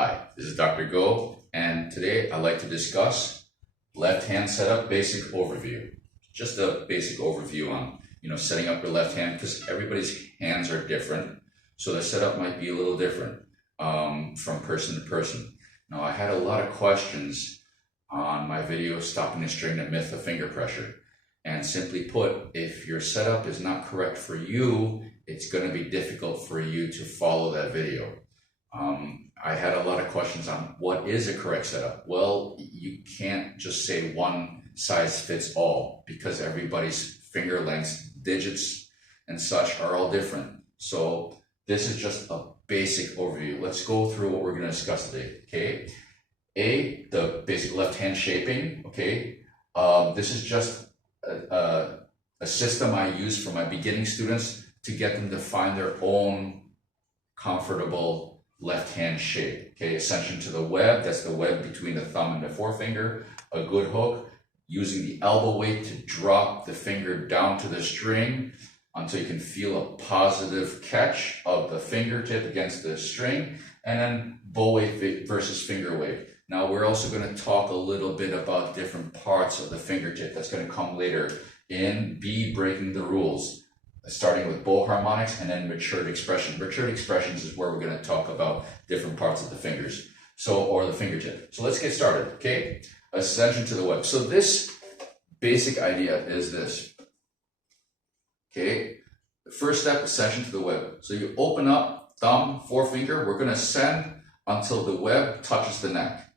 Hi, this is Dr. Go, and today I'd like to discuss left hand setup basic overview. Just a basic overview on, setting up your left hand, because everybody's hands are different. So the setup might be a little different from person to person. Now, I had a lot of questions on my video, Stopping the String, the Myth of Finger Pressure. And simply put, if your setup is not correct for you, it's going to be difficult for you to follow that video. I had a lot of questions on what is a correct setup. Well, you can't just say one size fits all, because everybody's finger lengths, digits, and such are all different. So this is just a basic overview. Let's go through what we're going to discuss today. Okay, the basic left hand shaping. Okay, this is just a system I use for my beginning students to get them to find their own comfortable left hand shape. Okay, ascension to the web, that's the web between the thumb and the forefinger. A good hook, using the elbow weight to drop the finger down to the string until you can feel a positive catch of the fingertip against the string, and then bow wave versus finger wave. Now we're also going to talk a little bit about different parts of the fingertip. That's going to come later in B, breaking the rules, starting with bow harmonics and then matured expression. Matured expressions is where we're going to talk about different parts of the fingers, or the fingertip. So let's get started. Okay, ascension to the web. So this basic idea is this. Okay, the first step, ascension to the web. So you open up thumb, forefinger. We're going to ascend until the web touches the neck.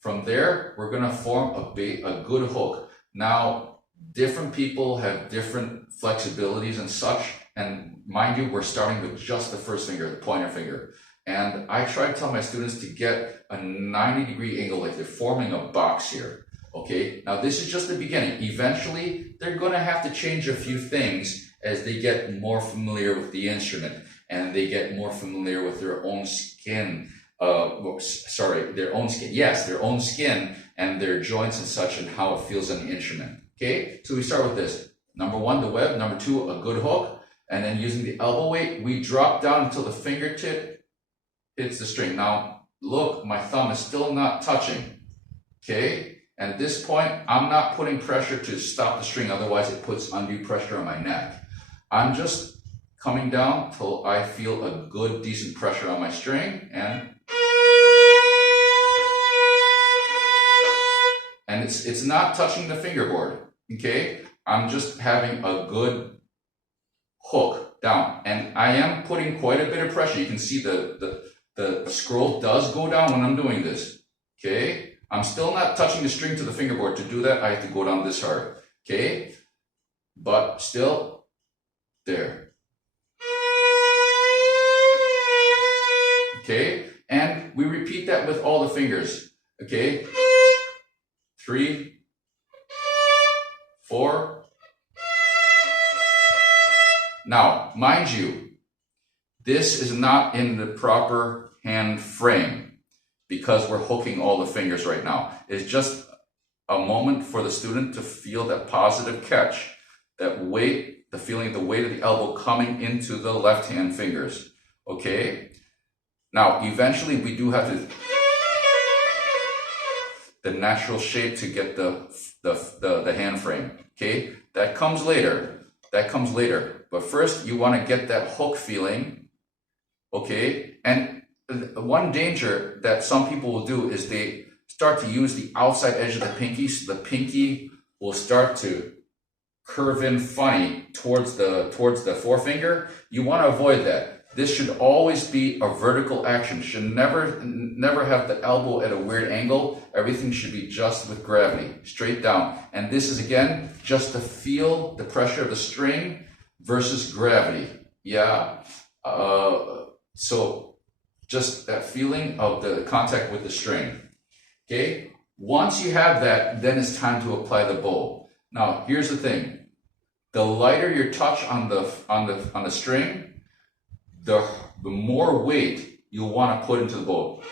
From there, we're going to form a good hook. Now, different people have different flexibilities and such. And mind you, we're starting with just the first finger, the pointer finger. And I try to tell my students to get a 90-degree angle, like they're forming a box here. Okay, now this is just the beginning. Eventually, they're going to have to change a few things as they get more familiar with the instrument and they get more familiar with their own skin. Their own skin and their joints and such, and how it feels on the instrument. Okay, so we start with this. Number one, the web. Number two, a good hook. And then using the elbow weight, we drop down until the fingertip hits the string. Now, look, my thumb is still not touching. Okay, and at this point, I'm not putting pressure to stop the string, otherwise it puts undue pressure on my neck. I'm just coming down till I feel a good, decent pressure on my string, and it's not touching the fingerboard. Okay, I'm just having a good hook down, and I am putting quite a bit of pressure. You can see the scroll does go down when I'm doing this. Okay, I'm still not touching the string to the fingerboard. To do that, I have to go down this hard. Okay, but still there. Okay, and we repeat that with all the fingers. Okay, 3, 4. Now, mind you, this is not in the proper hand frame because we're hooking all the fingers right now. It's just a moment for the student to feel that positive catch, that weight, the feeling of the weight of the elbow coming into the left hand fingers. Okay? Now, eventually we do have to the natural shape to get the hand frame. Okay, that comes later. But first, you want to get that hook feeling. Okay, and one danger that some people will do is they start to use the outside edge of the pinky, so the pinky will start to curve in funny towards the forefinger. You want to avoid that. This should always be a vertical action. You should never have the elbow at a weird angle. Everything should be just with gravity, straight down. And this is, again, just to feel the pressure of the string versus gravity. Yeah. So just that feeling of the contact with the string. Okay. Once you have that, then it's time to apply the bow. Now, here's the thing. The lighter your touch on the string, the more weight you'll want to put into the bow.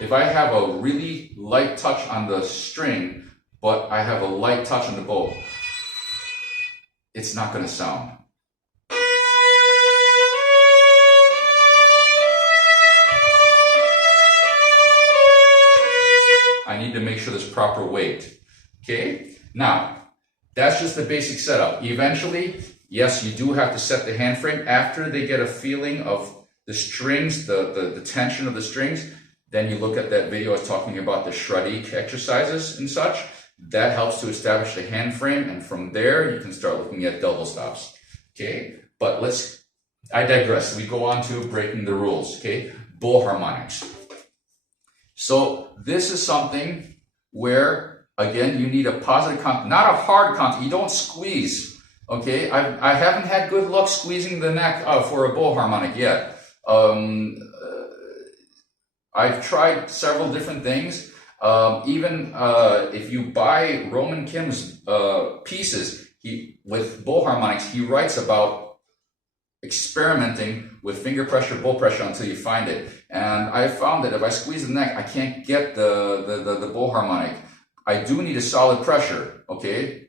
If I have a really light touch on the string, but I have a light touch on the bow, it's not going to sound. proper weight. Okay, now that's just the basic setup. Eventually, yes, you do have to set the hand frame after they get a feeling of the strings, the tension of the strings. Then you look at that video I was talking about, the Schradieck exercises and such. That helps to establish the hand frame, and from there you can start looking at double stops. Okay, but I digress. We go on to breaking the rules. Okay, bow harmonics. So this is something where, again, you need a positive contact, not a hard contact. You don't squeeze. Okay, I haven't had good luck squeezing the neck for a bow harmonic yet. I've tried several different things. Even if you buy Roman Kim's pieces, with bow harmonics, he writes about experimenting with finger pressure, bow pressure until you find it. And I found that if I squeeze the neck, I can't get the bow harmonic. I do need a solid pressure, okay?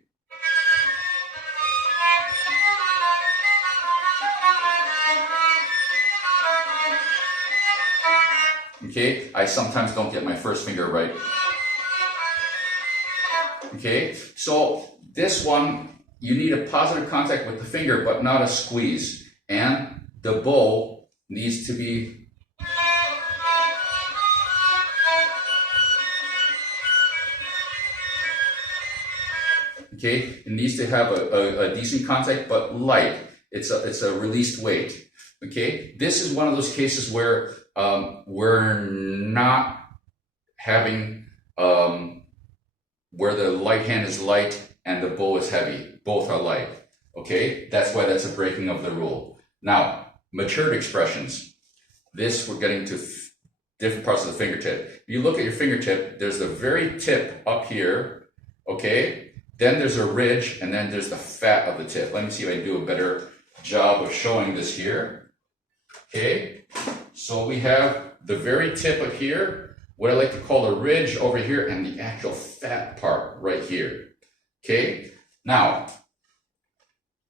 Okay, I sometimes don't get my first finger right. Okay, so this one, you need a positive contact with the finger, but not a squeeze. And the bow needs to be okay, it needs to have a decent contact, but light. It's a released weight. Okay, this is one of those cases where we're not having where the light hand is light and the bow is heavy. Both are light. Okay, that's why that's a breaking of the rule. Now, matured expressions. This, we're getting to different parts of the fingertip. If you look at your fingertip, there's the very tip up here, okay? Then there's a ridge, and then there's the fat of the tip. Let me see if I can do a better job of showing this here. Okay, so we have the very tip up here, what I like to call a ridge over here, and the actual fat part right here. Okay, now,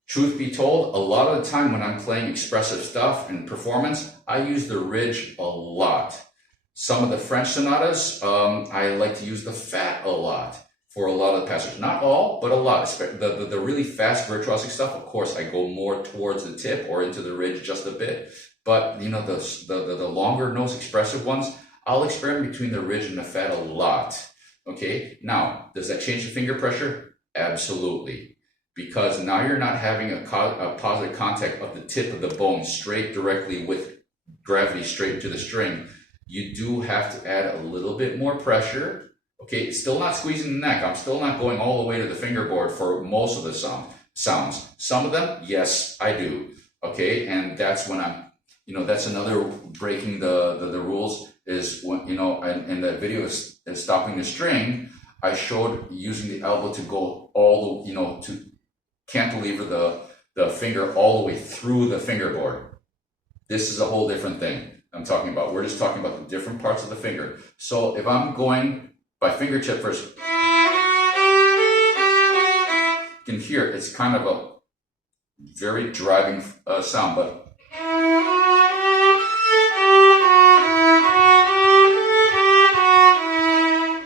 truth be told, a lot of the time when I'm playing expressive stuff and performance, I use the ridge a lot. Some of the French sonatas, I like to use the fat a lot for a lot of the passages. Not all, but a lot. The really fast virtuosic stuff, of course, I go more towards the tip or into the ridge just a bit. But, you know, the longer nose expressive ones, I'll experiment between the ridge and the fat a lot. Okay, now, does that change the finger pressure? Absolutely. Because now you're not having a positive contact of the tip of the bone straight directly with gravity straight into the string. You do have to add a little bit more pressure. Okay, still not squeezing the neck. I'm still not going all the way to the fingerboard for most of the sounds. Some of them, yes, I do. Okay, and that's when I'm, you know, that's another breaking the rules is when, you know, in the video is stopping the string, I showed using the elbow to go all the, you know, to cantilever the finger all the way through the fingerboard. This is a whole different thing I'm talking about. We're just talking about the different parts of the finger. So if I'm going by fingertip first, you can hear it's kind of a very driving sound, but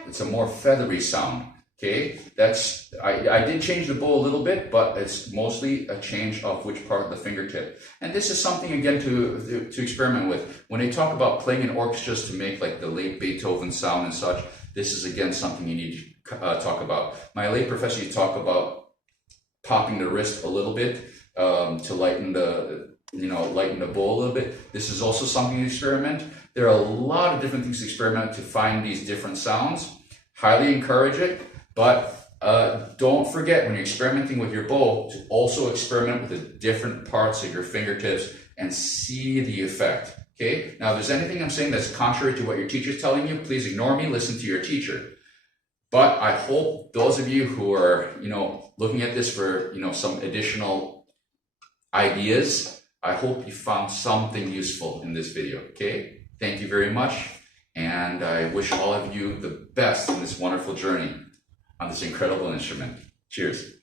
it's a more feathery sound. Okay, that's, I did change the bow a little bit, but it's mostly a change of which part of the fingertip. And this is something, again, to experiment with. When they talk about playing in orchestras to make like the late Beethoven sound and such, this is, again, something you need to talk about. My late professor used to talk about popping the wrist a little bit to lighten the, you know, lighten the bow a little bit. This is also something to experiment. There are a lot of different things to experiment to find these different sounds. Highly encourage it. But don't forget, when you're experimenting with your bow, to also experiment with the different parts of your fingertips and see the effect. Okay? Now, if there's anything I'm saying that's contrary to what your teacher's telling you, please ignore me, listen to your teacher. But I hope those of you who are, you know, looking at this for, you know, some additional ideas, I hope you found something useful in this video. Okay? Thank you very much. And I wish all of you the best in this wonderful journey on this incredible instrument. Cheers.